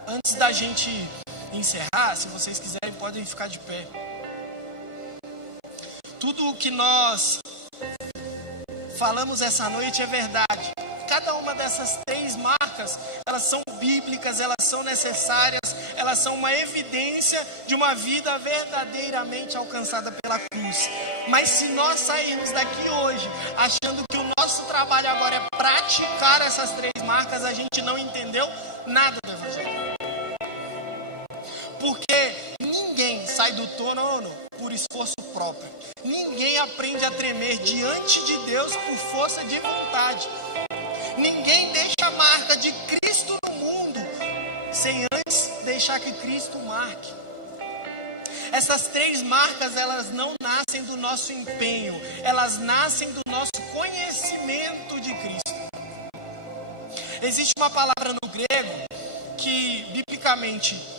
Antes da gente encerrar, se vocês quiserem, podem ficar de pé. Tudo o que nós falamos essa noite é verdade. Cada uma dessas 3 marcas, elas são bíblicas, elas são necessárias, elas são uma evidência de uma vida verdadeiramente alcançada pela cruz. Mas se nós sairmos daqui hoje achando que o nosso trabalho agora é praticar essas 3 marcas, a gente não entendeu nada do Evangelho. Porque ninguém sai do trono por esforço próprio. Ninguém aprende a tremer diante de Deus por força de vontade. Ninguém deixa a marca de Cristo no mundo sem antes deixar que Cristo marque. Essas 3 marcas, elas não nascem do nosso empenho, elas nascem do nosso conhecimento de Cristo. Existe uma palavra no grego que, biblicamente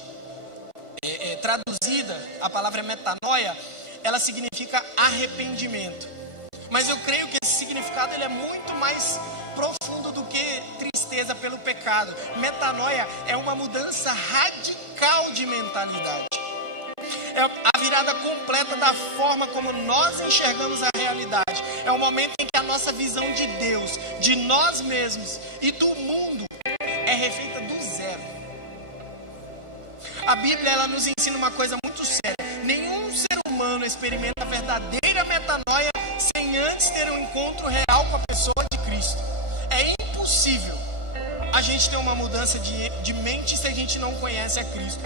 traduzida, a palavra metanoia, ela significa arrependimento. Mas eu creio que esse significado ele é muito mais profundo do que tristeza pelo pecado. Metanoia é uma mudança radical de mentalidade. É a virada completa da forma como nós enxergamos a realidade. É o momento em que a nossa visão de Deus, de nós mesmos e do mundo é refeita do zero. A Bíblia ela nos ensina uma coisa muito séria. Nenhum ser humano experimenta a verdadeira metanoia sem antes ter um encontro real com a pessoa de Cristo. É impossível a gente ter uma mudança de mente se a gente não conhece a Cristo.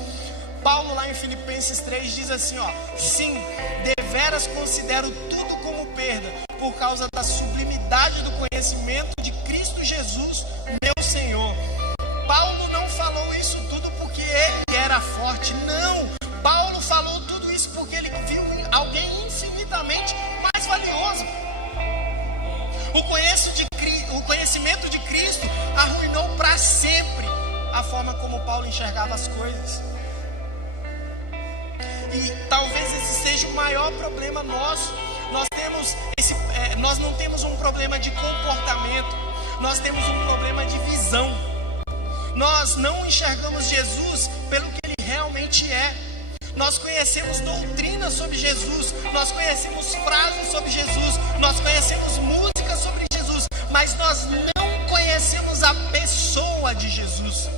Paulo lá em Filipenses 3 diz assim, sim, deveras considero tudo como perda, por causa da sublimidade do conhecimento de Cristo Jesus, meu Senhor. Paulo não falou isso tudo porque ele era forte, não. Paulo falou tudo isso porque ele viu alguém infinitamente mais valioso. O conhecimento de Cristo arruinou para sempre a forma como Paulo enxergava as coisas. E talvez esse seja o maior problema nosso. Nós não temos um problema de comportamento, nós temos um problema de visão. Nós não enxergamos Jesus pelo que ele realmente é. Nós conhecemos doutrina sobre Jesus, nós conhecemos frases sobre Jesus, nós conhecemos música sobre Jesus, mas nós não conhecemos a pessoa de Jesus.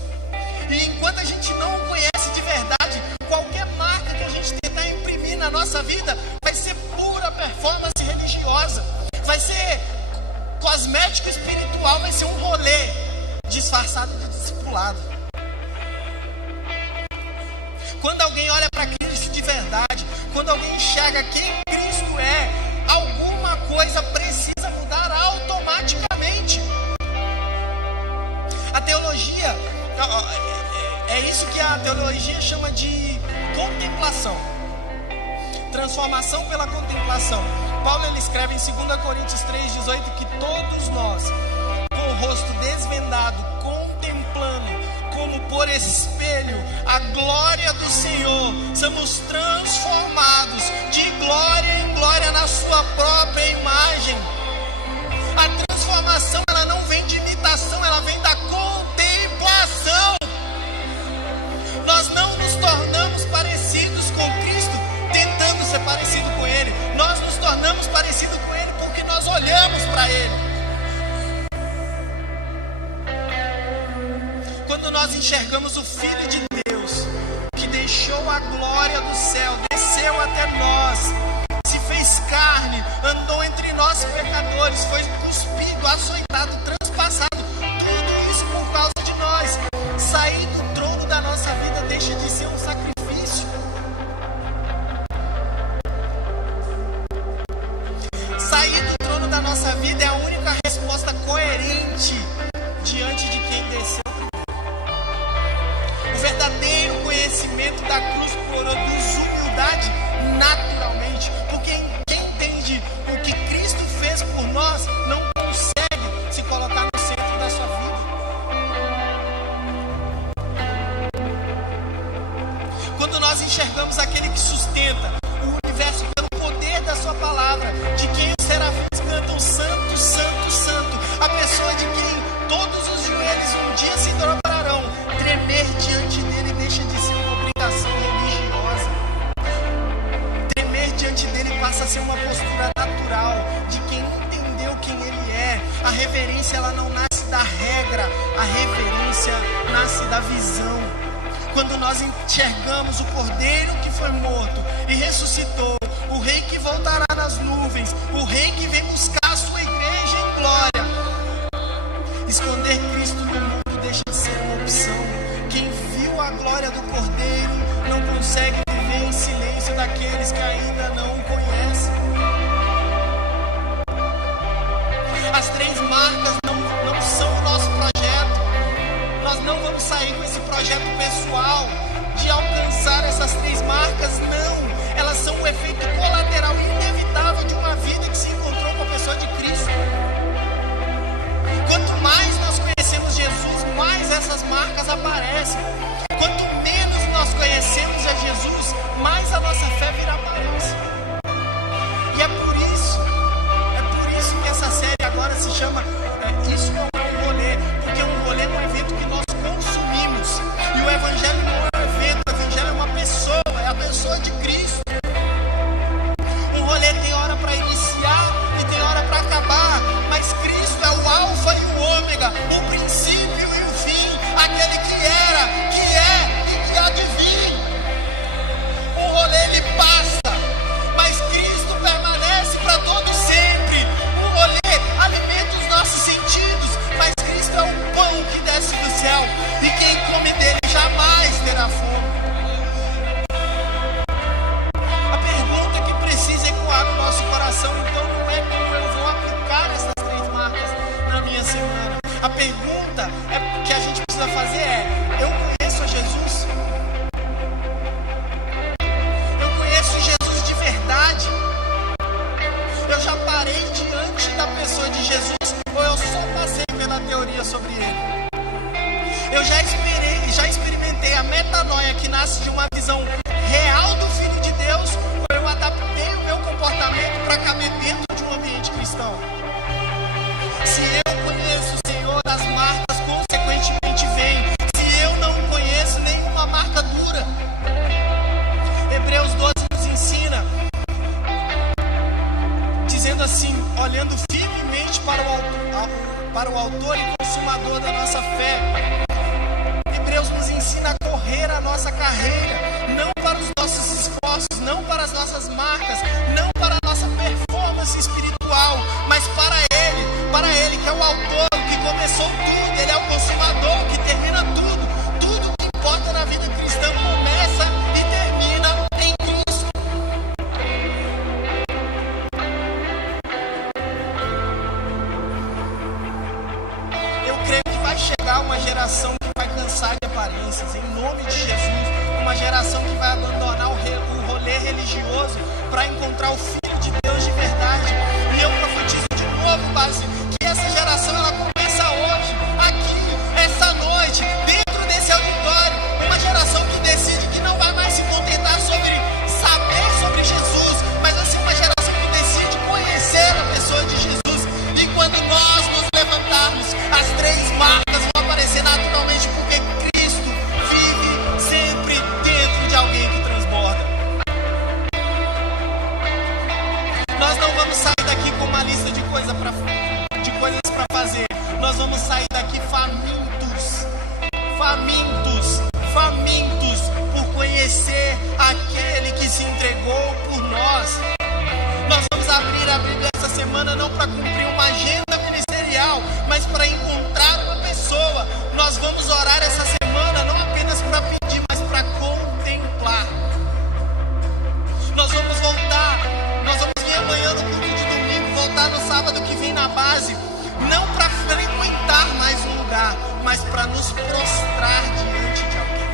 E enquanto a gente não o conhece de verdade, qualquer marca que a gente tentar imprimir na nossa vida vai ser pura performance religiosa, vai ser cosmético espiritual, vai ser um rolê disfarçado de discipulado. Quando alguém olha para Cristo de verdade, quando alguém enxerga quem Cristo é, alguma coisa precisa mudar automaticamente. A teologia, é isso que a teologia chama de contemplação. Transformação pela contemplação. Paulo ele escreve em 2 Coríntios 3,18 que todos nós, com o rosto desvendado, contemplando como por espelho a glória do Senhor, somos transformados de glória em glória na sua própria imagem. A transformação, ela não vem de imitação, ela vem da contemplação. Nós não nos tornamos parecidos com Cristo tentando ser parecido com Ele. Nós nos tornamos parecidos com Ele porque nós olhamos para Ele. Quando nós enxergamos o Filho de Deus, que deixou a glória do céu, desceu até nós, se fez carne, andou entre nós pecadores, foi cuspido, açoitado, transpassado, tudo isso por causa de nós. Sair do trono da nossa vida deixa de ser um sacrifício. Sair do trono da nossa vida é a única resposta coerente diante de quem desceu. O verdadeiro conhecimento da cruz produz humildade naturalmente, porque quem entende o que Cristo fez por nós não consegue se colocar no centro da sua vida. Quando nós enxergamos aquele que sustenta o universo pelo poder da sua palavra, de quem os serafins cantam santo, santo, santo, a pessoa de quem todos os joelhos um dia se dobrarão, tremer diante dele deixa de ser uma obrigação religiosa. Tremer diante dele passa a ser uma postura natural de quem entendeu quem ele é. A reverência, ela não nasce da regra, a reverência nasce da visão. Quando nós enxergamos o Cordeiro que foi morto e ressuscitou, o Rei que voltará nas nuvens, o Rei que vem buscar a sua igreja em glória, esconder Cristo no mundo deixa de ser uma opção. Quem viu a glória do Cordeiro não consegue viver em silêncio daqueles que ainda não o conhecem. As 3 marcas não são o nosso projeto. Nós não vamos sair com esse projeto pessoal de alcançar essas 3 marcas, não. Elas são um efeito colateral inevitável de uma vida que se encontrou com a pessoa de Cristo. Quanto mais nós conhecemos Jesus, mais essas marcas aparecem. Quanto menos nós conhecemos a Jesus, mais a nossa fé vira aparência. E é por isso que essa série agora se chama Isso Não É um Rolê, porque um rolê é um evento que nós consumimos. E o Evangelho não é um evento, o Evangelho é uma pessoa, é a pessoa de Cristo. Um rolê tem hora para iniciar e tem hora para acabar, mas Cristo é o alfa e o ômega, o princípio e o fim, aquele que era, que é e que há de vir. O rolê ele passa, mas Cristo permanece para todo sempre. O rolê alimenta os nossos sentidos, mas Cristo é o pão que desce do céu, e quem come dele jamais terá fome. A pergunta que precisa ecoar no nosso coração, então, não é como eu vou aplicar essas 3 marcas na minha semana. A pergunta que a gente precisa fazer é: eu conheço Jesus? Eu conheço Jesus de verdade? Eu já parei diante da pessoa de Jesus, ou eu só passei pela teoria sobre ele? Eu já experimentei a metanoia que nasce de uma visão real do Filho de Deus, ou eu adaptei o meu comportamento para caber dentro de um ambiente cristão? Se eu conheço o Senhor, as marcas consequentemente vêm. Se eu não conheço, nenhuma marca dura. Hebreus 12 nos ensina, dizendo assim, olhando firmemente para o autor e consumador da nossa fé. Hebreus nos ensina a correr a nossa carreira, não para os nossos esforços, não para as nossas marcas, não para a nossa performance espiritual, mas para Ele que é o autor, que começou tudo, Ele é o consumador, que termina tudo. Tudo que importa na vida cristã começa e termina em Cristo. Eu creio que vai chegar uma geração que vai cansar de aparências, em nome de Jesus. Uma geração que vai abandonar o rolê religioso para encontrar o Filho de Deus de verdade. E eu profetizo de novo, base, que essa geração ela começa hoje, aqui, essa noite, dentro desse auditório. para fazer? Nós vamos sair daqui famintos, famintos, famintos por conhecer aquele que se entregou por nós. Nós vamos abrir a Bíblia essa semana não para cumprir uma agenda ministerial, mas para encontrar uma pessoa. Nós vamos orar essa semana não apenas para pedir, mas para contemplar. Nós vamos voltar, nós vamos vir amanhã no culto de domingo, voltar no sábado que vem na base, não para frequentar mais um lugar, mas para nos prostrar diante de alguém.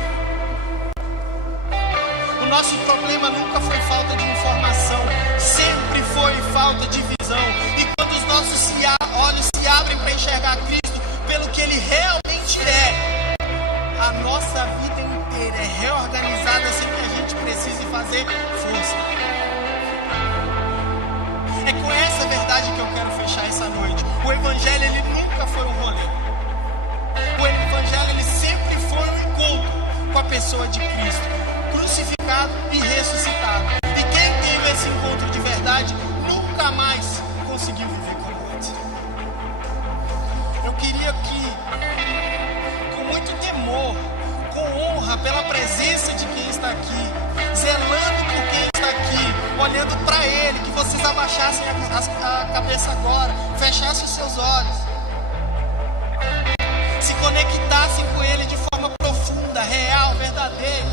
O nosso problema nunca foi falta de informação, sempre foi falta de visão. E quando os nossos olhos se abrem para enxergar Cristo pelo que Ele realmente é, a nossa vida inteira é reorganizada sem que a gente precise fazer força. É com essa verdade que eu quero fechar essa noite. O Evangelho, ele nunca foi um rolê. O Evangelho, ele sempre foi um encontro com a pessoa de Cristo, crucificado e ressuscitado. E quem teve esse encontro de verdade nunca mais conseguiu viver como antes. Eu queria que, com muito temor, com honra pela presença de quem está aqui, zelando por quem está aqui, olhando para Ele, que vocês abaixassem a cabeça agora, fechassem os seus olhos, se conectassem com Ele de forma profunda, real, verdadeira.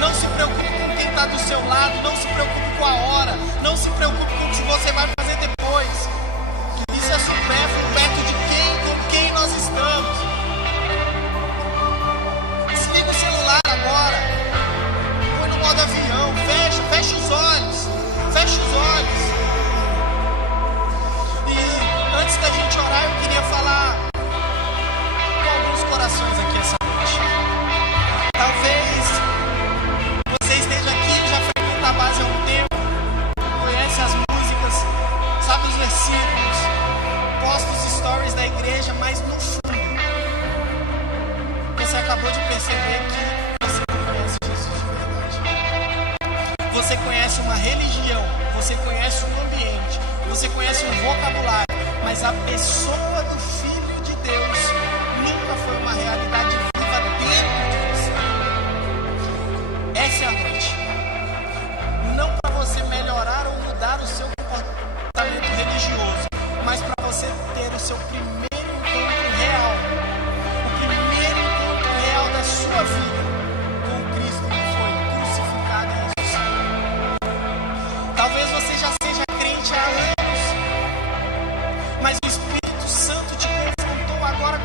Não se preocupe com quem está do seu lado, não se preocupe com a hora, não se preocupe com o que você vai fazer depois. Isso é supérfluo perto de com quem nós estamos. Desliga o celular agora, põe no modo avião, fecha os olhos, fecha os olhos. E antes da gente orar, eu queria falar com alguns corações aqui essa noite. Talvez você esteja aqui, já frequenta a base há um tempo, conhece as músicas, sabe os versículos, posta os stories da igreja, mas no fundo você acabou de perceber que você não conhece Jesus de verdade. Você conhece uma religião, você conhece um ambiente, você conhece um vocabulário, mas a pessoa do Filho de Deus nunca foi uma realidade viva dentro de você. Essa é a noite. Não para você melhorar ou mudar o seu comportamento religioso, mas para você ter o seu primeiro encontro real, o primeiro encontro real da sua vida com Cristo que foi crucificado e ressuscitado. Talvez você já seja crente há anos, mas o Espírito Santo te confrontou agora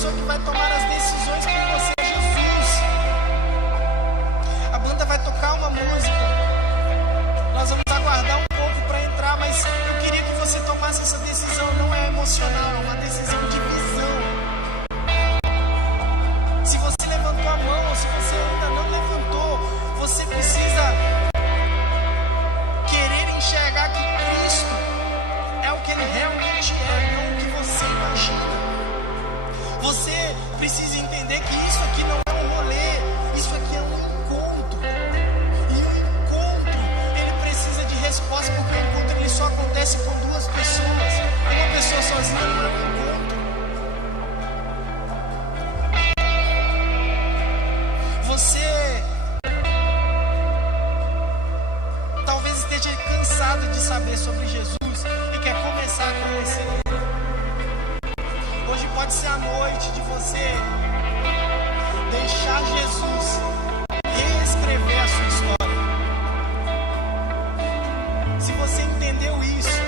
pessoa que vai tomar as decisões por você é Jesus. A banda vai tocar uma música. Nós vamos aguardar um pouco para entrar, mas eu queria que você tomasse essa decisão. Não é emocional, é uma decisão de visão. Se você levantou a mão ou se você ainda não levantou, você precisa querer enxergar que Cristo é o que Ele realmente é, não o que você imagina. Você precisa entender que isso aqui não é um rolê, isso aqui é um encontro. E o encontro, ele precisa de resposta, porque o encontro ele só acontece com duas pessoas. Uma pessoa sozinha não é um encontro. Você talvez esteja cansado de saber sobre Jesus e quer começar a conhecer Ele. Hoje pode ser a noite de você deixar Jesus reescrever a sua história. Se você entendeu isso,